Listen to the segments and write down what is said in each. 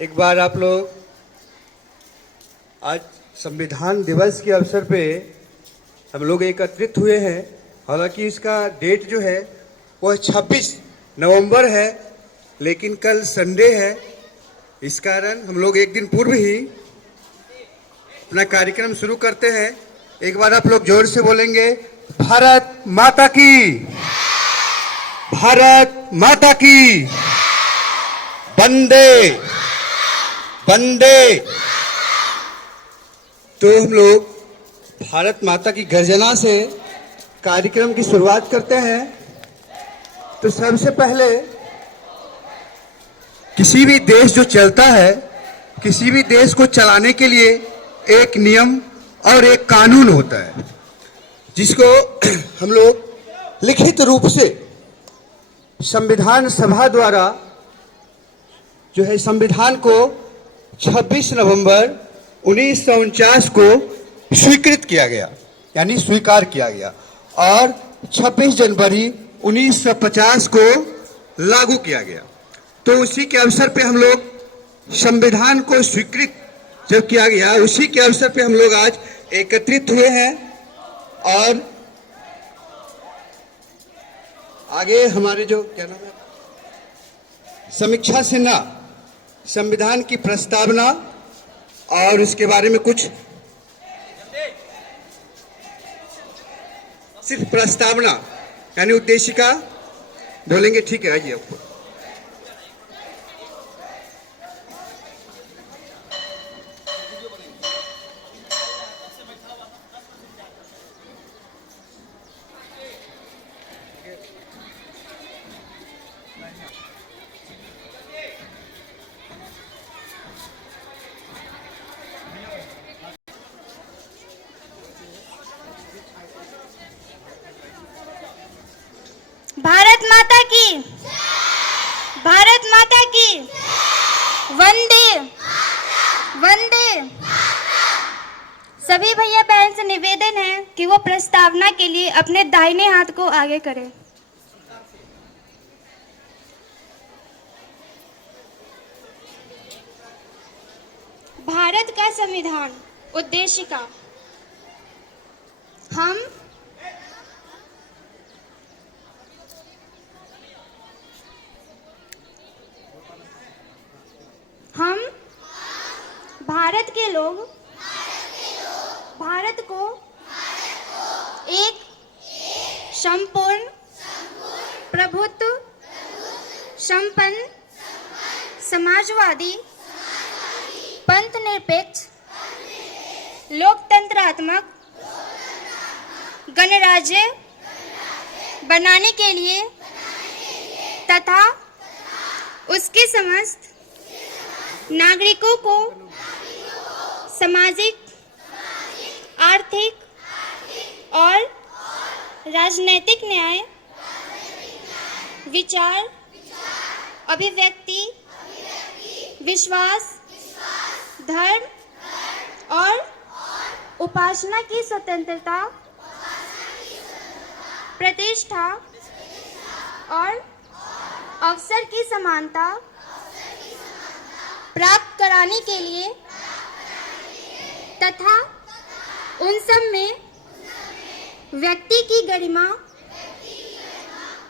एक बार आप लोग आज संविधान दिवस के अवसर पे हम लोग एकत्रित हुए हैं। हालांकि इसका डेट जो है वह 26 नवंबर है, लेकिन कल संडे है। इस कारण हम लोग एक दिन पूर्व ही अपना कार्यक्रम शुरू करते हैं। एक बार आप लोग जोर से बोलेंगे, भारत माता की, भारत माता की, वंदे वंदे। तो हम लोग भारत माता की गर्जना से कार्यक्रम की शुरुआत करते हैं। तो सबसे पहले किसी भी देश जो चलता है, किसी भी देश को चलाने के लिए एक नियम और एक कानून होता है, जिसको हम लोग लिखित रूप से संविधान सभा द्वारा जो है संविधान को 26 नवंबर 1949 को स्वीकृत किया गया, यानी स्वीकार किया गया, और 26 जनवरी 1950 को लागू किया गया। तो उसी के अवसर पे हम लोग संविधान को स्वीकृत जब किया गया, उसी के अवसर पे हम लोग आज एकत्रित हुए हैं। और आगे हमारे जो क्या नाम है, समीक्षा सिन्हा, संविधान की प्रस्तावना और इसके बारे में कुछ सिर्फ प्रस्तावना यानी उद्देशिका बोलेंगे। ठीक है, आइए आपको। भारत माता की, भारत माता की, वंदे वंदे। सभी भैया बहन से निवेदन है कि वो प्रस्तावना के लिए अपने दाहिने हाथ को आगे करें। भारत का संविधान उद्देशिका। हम भारत के लोग भारत को एक संपूर्ण प्रभुत्व संपन्न समाजवादी पंथ निरपेक्ष लोकतंत्रात्मक गणराज्य बनाने के लिए तथा उसके समस्त नागरिकों को सामाजिक, आर्थिक और राजनैतिक न्याय, विचार, अभिव्यक्ति, विश्वास, धर्म और उपासना की स्वतंत्रता, प्रतिष्ठा और अवसर की समानता प्राप्त कराने के लिए तथा उन सब में व्यक्ति की गरिमा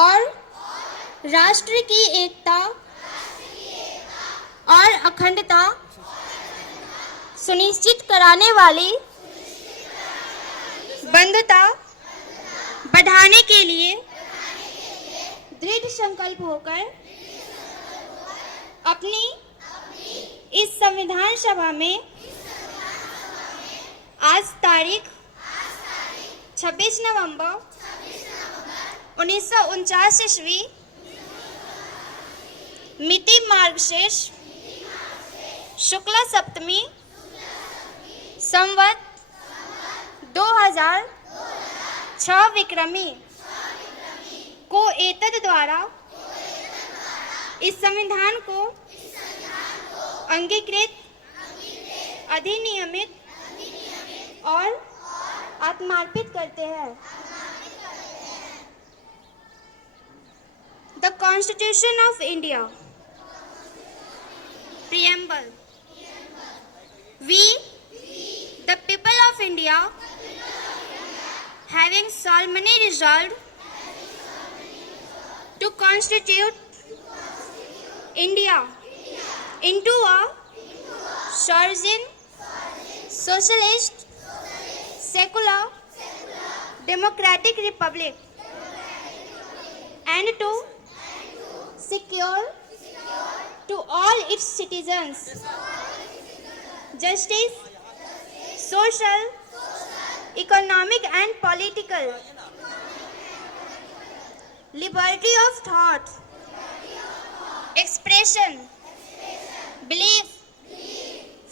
और राष्ट्र की एकता और अखंडता सुनिश्चित कराने वाली बंधुता बढ़ाने के लिए दृढ़ संकल्प होकर अपनी इस संविधान सभा में आज तारीख 26 नवंबर 1949 ईस्वी मिति मार्गशीर्ष शुक्ला सप्तमी संवत 2006 विक्रमी को एतद द्वारा इस संविधान को अंगीकृत, अधिनियमित और आत्मार्पित करते हैं। The constitution of India Preamble. We, the people of India, having solemnly resolved to constitute India into a sovereign, socialist, secular, democratic republic, and to secure to all its citizens justice, social, economic and political, liberty of thought, expression, belief,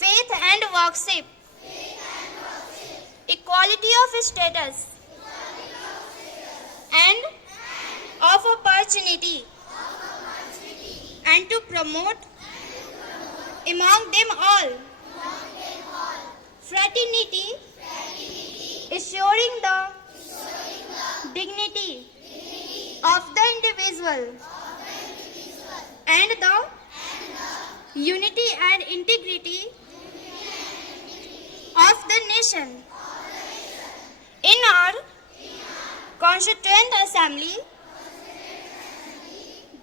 faith and worship, equality of status and of opportunity, and to promote among them all fraternity, assuring the dignity of the individual and the unity and integrity of the nation. In our Constituent Assembly,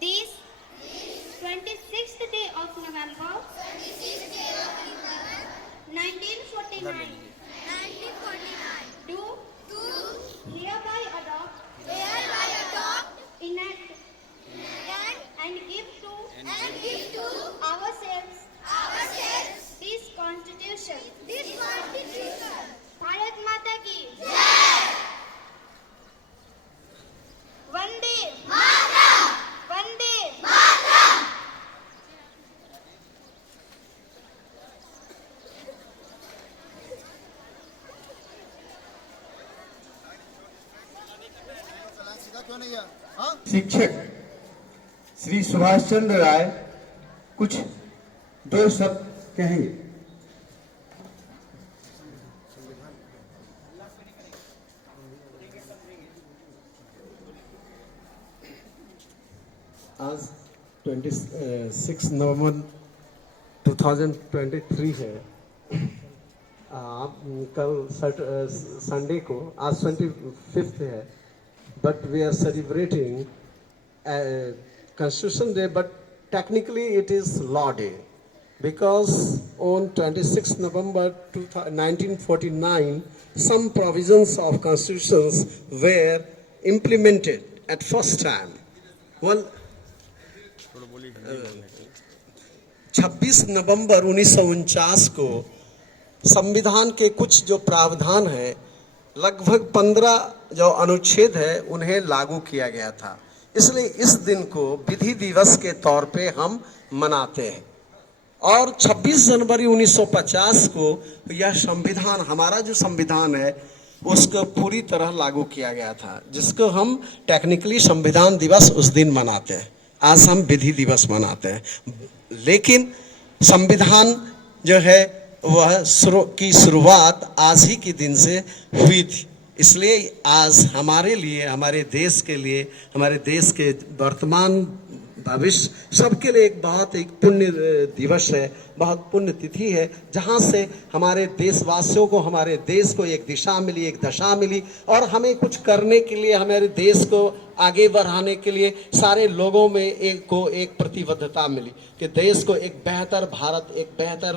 this 26th day of November 1949 do hereby adopt, enact and give to ourselves this Constitution. Bharat माता की वंदे वंदे शिक्षक श्री सुभाष चंद्र राय कुछ दो शब्द कहेंगे। आज 26 नवंबर 2023 है। कल संडे को आज 25th है, but we are celebrating Constitution Day, but technically it is Law Day, because on 26 November 1949 some provisions of constitutions were implemented at first time. Well, 26 नवंबर 1949 को संविधान के कुछ जो प्रावधान है, लगभग 15 जो अनुच्छेद है उन्हें लागू किया गया था। इसलिए इस दिन को विधि दिवस के तौर पे हम मनाते हैं। और 26 जनवरी 1950 को यह संविधान, हमारा जो संविधान है उसको पूरी तरह लागू किया गया था, जिसको हम टेक्निकली संविधान दिवस उस दिन मनाते हैं। आज हम विधि दिवस मनाते हैं, लेकिन संविधान जो है वह की शुरुआत आज ही के दिन से हुई थी। इसलिए आज हमारे लिए, हमारे देश के लिए, हमारे देश के वर्तमान भविष्य सबके लिए एक बहुत एक पुण्य दिवस है, बहुत पुण्य तिथि है, जहाँ से हमारे देशवासियों को, हमारे देश को एक दिशा मिली, एक दशा मिली, और हमें कुछ करने के लिए, हमारे देश को आगे बढ़ाने के लिए सारे लोगों में एक प्रतिबद्धता मिली कि देश को एक बेहतर भारत, एक बेहतर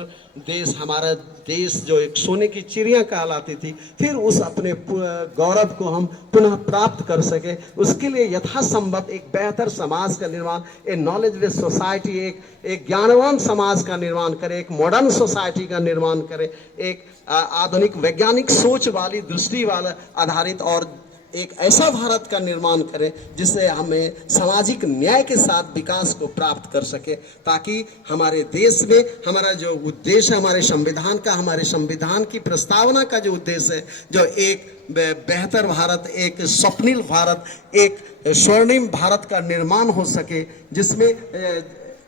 देश, हमारा देश जो एक सोने की चिड़िया कहलाती थी, फिर उस अपने गौरव को हम पुनः प्राप्त कर सके। उसके लिए यथासंभव एक बेहतर समाज का निर्माण, एक नॉलेज बेस्ड सोसाइटी, एक ज्ञानवान समाज का निर्माण करे, एक मॉडर्न सोसाइटी का निर्माण करे, एक आधुनिक वैज्ञानिक सोच वाली, दृष्टि वाला आधारित, और एक ऐसा भारत का निर्माण करें जिससे हमें सामाजिक न्याय के साथ विकास को प्राप्त कर सके, ताकि हमारे देश में हमारा जो उद्देश्य, हमारे संविधान का, हमारे संविधान की प्रस्तावना का जो उद्देश्य है, जो एक बेहतर भारत, एक स्वप्निल भारत, एक स्वर्णिम भारत का निर्माण हो सके, जिसमें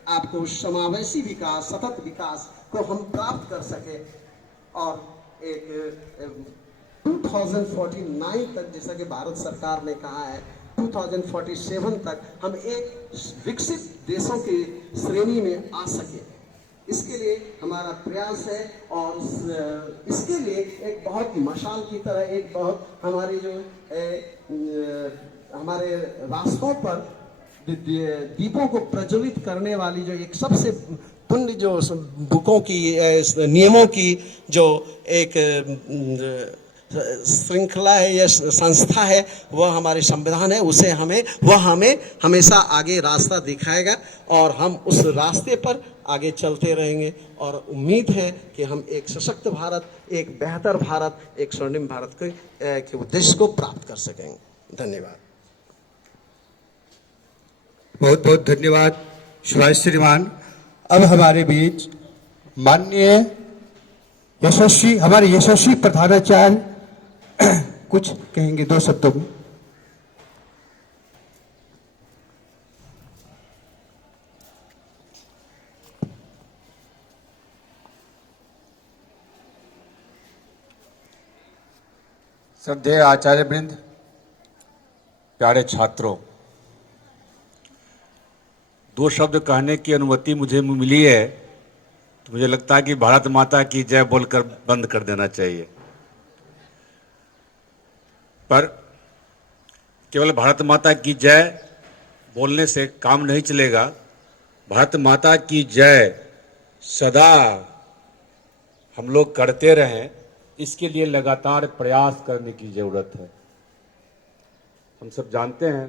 आपको समावेशी विकास, सतत विकास को हम प्राप्त कर सके, और एक 2049 तक, जैसा कि भारत सरकार ने कहा है, 2047 तक हम एक विकसित देशों की श्रेणी में आ सके। इसके लिए हमारा प्रयास है। और इसके लिए एक बहुत मशाल की तरह, एक बहुत हमारे जो हमारे रास्तों पर दीपों को प्रज्वलित करने वाली जो एक सबसे पुण्य जो बुकों की नियमों की जो एक श्रृंखला है या संस्था है, वह हमारे संविधान है। उसे वह हमें हमेशा आगे रास्ता दिखाएगा और हम उस रास्ते पर आगे चलते रहेंगे। और उम्मीद है कि हम एक सशक्त भारत, एक बेहतर भारत, एक स्वर्णिम भारत के उद्देश्य को प्राप्त कर सकेंगे। धन्यवाद। बहुत बहुत धन्यवाद सुभाष श्रीमान। अब हमारे बीच माननीय हमारे यशस्वी प्रधानाचार्य कुछ कहेंगे 2 शब्दों में। श्रद्धेय आचार्य वृंद, प्यारे छात्रों, 2 शब्द कहने की अनुमति मुझे मिली है तो मुझे लगता है कि भारत माता की जय बोलकर बंद कर देना चाहिए। पर केवल भारत माता की जय बोलने से काम नहीं चलेगा। भारत माता की जय सदा हम लोग करते रहें, इसके लिए लगातार प्रयास करने की जरूरत है। हम सब जानते हैं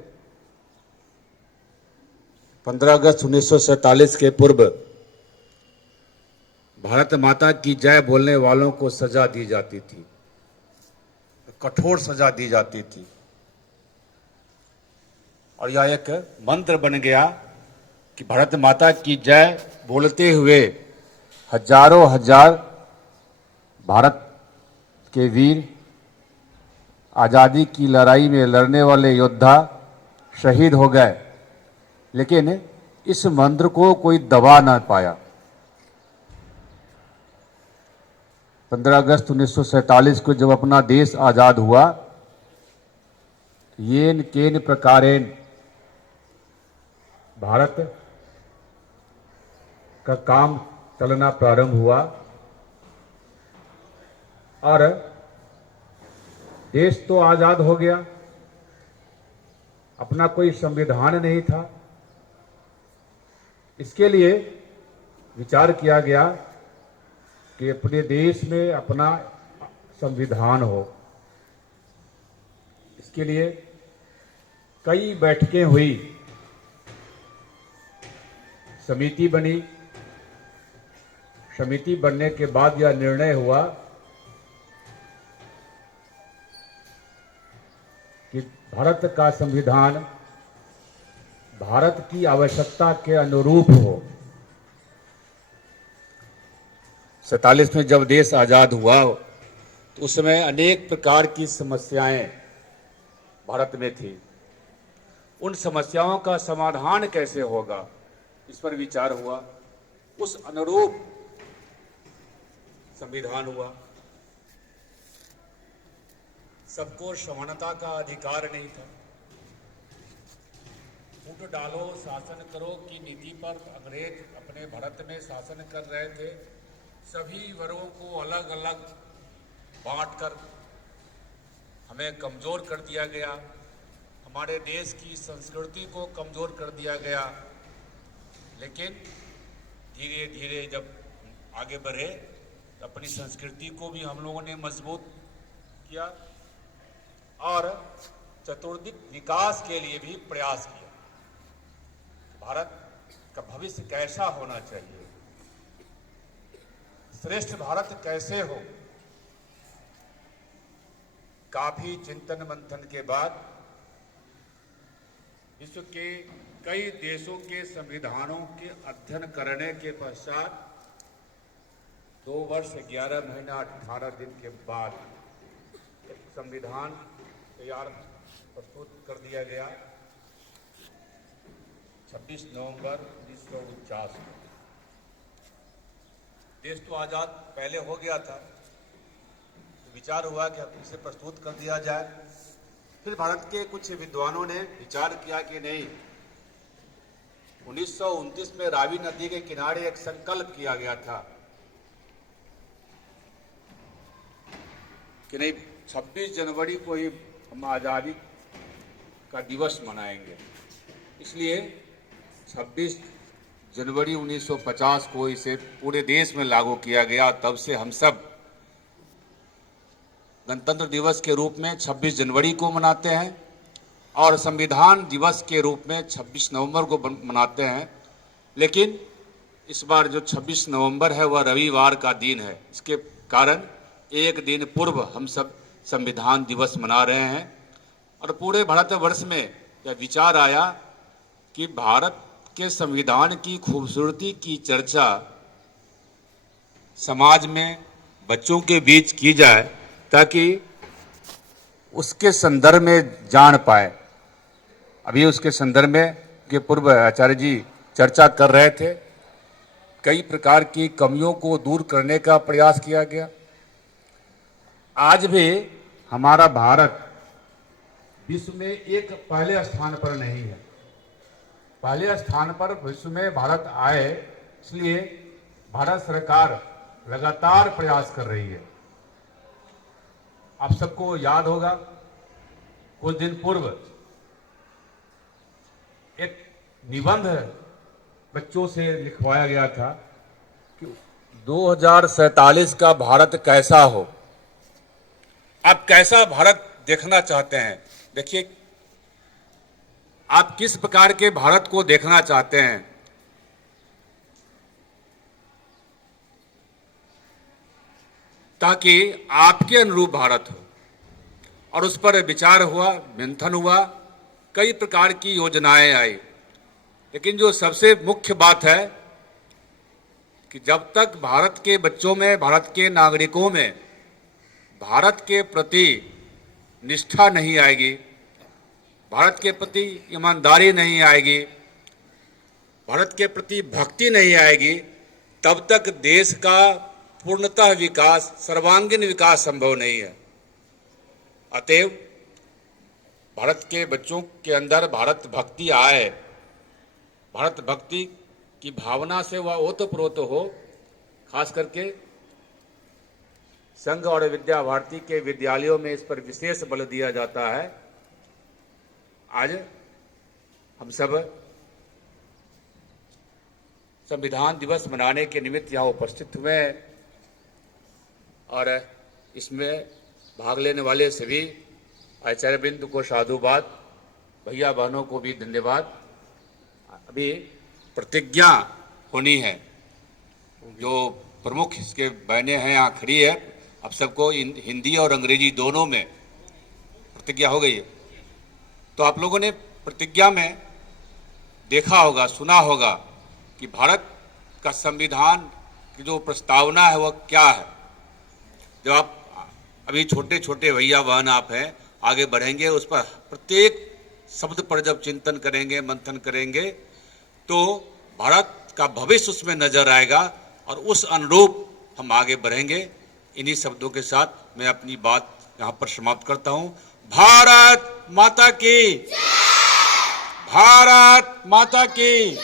15 अगस्त 1947 के पूर्व भारत माता की जय बोलने वालों को सजा दी जाती थी, कठोर सजा दी जाती थी। और यह एक मंत्र बन गया कि भारत माता की जय बोलते हुए हजारों हजार भारत के वीर, आज़ादी की लड़ाई में लड़ने वाले योद्धा शहीद हो गए, लेकिन इस मंत्र को कोई दबा ना पाया। 15 अगस्त 1947 को जब अपना देश आज़ाद हुआ, येन केन प्रकारेण भारत का काम चलना प्रारंभ हुआ और देश तो आज़ाद हो गया। अपना कोई संविधान नहीं था। इसके लिए विचार किया गया कि अपने देश में अपना संविधान हो। इसके लिए कई बैठकें हुई, समिति बनी। समिति बनने के बाद यह निर्णय हुआ कि भारत का संविधान भारत की आवश्यकता के अनुरूप हो। 47 में जब देश आजाद हुआ तो उस समय अनेक प्रकार की समस्याएं भारत में थी। उन समस्याओं का समाधान कैसे होगा, इस पर विचार हुआ। उस अनुरूप संविधान हुआ। सबको समानता का अधिकार नहीं था। फूट डालो शासन करो की नीति पर अंग्रेज अपने भारत में शासन कर रहे थे। सभी वर्गों को अलग अलग बांटकर हमें कमजोर कर दिया गया। हमारे देश की संस्कृति को कमजोर कर दिया गया। लेकिन धीरे धीरे जब आगे बढ़े तो अपनी संस्कृति को भी हम लोगों ने मजबूत किया और चतुर्दिक विकास के लिए भी प्रयास किया। भारत का भविष्य कैसा होना चाहिए, श्रेष्ठ भारत कैसे हो। काफी चिंतन मंथन के बाद विश्व के कई देशों के संविधानों के अध्ययन करने के पश्चात 2 वर्ष 11 महीना 18 दिन के बाद एक संविधान तैयार प्रस्तुत कर दिया गया 26 नवंबर 1949 में। देश तो आज़ाद पहले हो गया था, तो विचार हुआ कि अब इसे प्रस्तुत कर दिया जाए। फिर भारत के कुछ विद्वानों ने विचार किया कि नहीं, 1929 में रावी नदी के किनारे एक संकल्प किया गया था कि नहीं, 26 जनवरी को ही हम आज़ादी का दिवस मनाएंगे। इसलिए 26 जनवरी 1950 को इसे पूरे देश में लागू किया गया। तब से हम सब गणतंत्र दिवस के रूप में 26 जनवरी को मनाते हैं और संविधान दिवस के रूप में 26 नवंबर को मनाते हैं। लेकिन इस बार जो 26 नवंबर है वह रविवार का दिन है। इसके कारण एक दिन पूर्व हम सब संविधान दिवस मना रहे हैं और पूरे भारतवर्ष में यह विचार आया कि भारत के संविधान की खूबसूरती की चर्चा समाज में बच्चों के बीच की जाए ताकि उसके संदर्भ में जान पाए। अभी उसके संदर्भ में के पूर्व आचार्य जी चर्चा कर रहे थे। कई प्रकार की कमियों को दूर करने का प्रयास किया गया। आज भी हमारा भारत विश्व में एक पहले स्थान पर नहीं है। पहले स्थान पर विश्व में भारत आए, इसलिए भारत सरकार लगातार प्रयास कर रही है। आप सबको याद होगा कुछ दिन पूर्व एक निबंध बच्चों से लिखवाया गया था कि 2047 का भारत कैसा हो। आप कैसा भारत देखना चाहते हैं? देखिए, आप किस प्रकार के भारत को देखना चाहते हैं? ताकि आपके अनुरूप भारत हो। और उस पर विचार हुआ, मंथन हुआ, कई प्रकार की योजनाएं आई। लेकिन जो सबसे मुख्य बात है कि जब तक भारत के बच्चों में, भारत के नागरिकों में भारत के प्रति निष्ठा नहीं आएगी, भारत के प्रति ईमानदारी नहीं आएगी, भारत के प्रति भक्ति नहीं आएगी, तब तक देश का पूर्णतः विकास, सर्वांगीण विकास संभव नहीं है। अतएव भारत के बच्चों के अंदर भारत भक्ति आए, भारत भक्ति की भावना से वह ओतप्रोत हो। खास करके संघ और विद्या भारती के विद्यालयों में इस पर विशेष बल दिया जाता है। आज हम सब संविधान दिवस मनाने के निमित्त यहाँ उपस्थित हुए हैं और इसमें भाग लेने वाले सभी आचार्यवृंद को साधुवाद, भैया बहनों को भी धन्यवाद। अभी प्रतिज्ञा होनी है। जो प्रमुख इसके बहनें हैं यहाँ खड़ी है, अब सबको हिंदी और अंग्रेजी दोनों में प्रतिज्ञा हो गई है। तो आप लोगों ने प्रतिज्ञा में देखा होगा, सुना होगा कि भारत का संविधान की जो प्रस्तावना है वह क्या है। जब आप अभी छोटे छोटे भैया बहन आप हैं, आगे बढ़ेंगे, उस पर प्रत्येक शब्द पर जब चिंतन करेंगे, मंथन करेंगे, तो भारत का भविष्य उसमें नजर आएगा और उस अनुरूप हम आगे बढ़ेंगे। इन्हीं शब्दों के साथ मैं अपनी बात यहाँ पर समाप्त करता हूँ। भारत माता की, भारत माता की।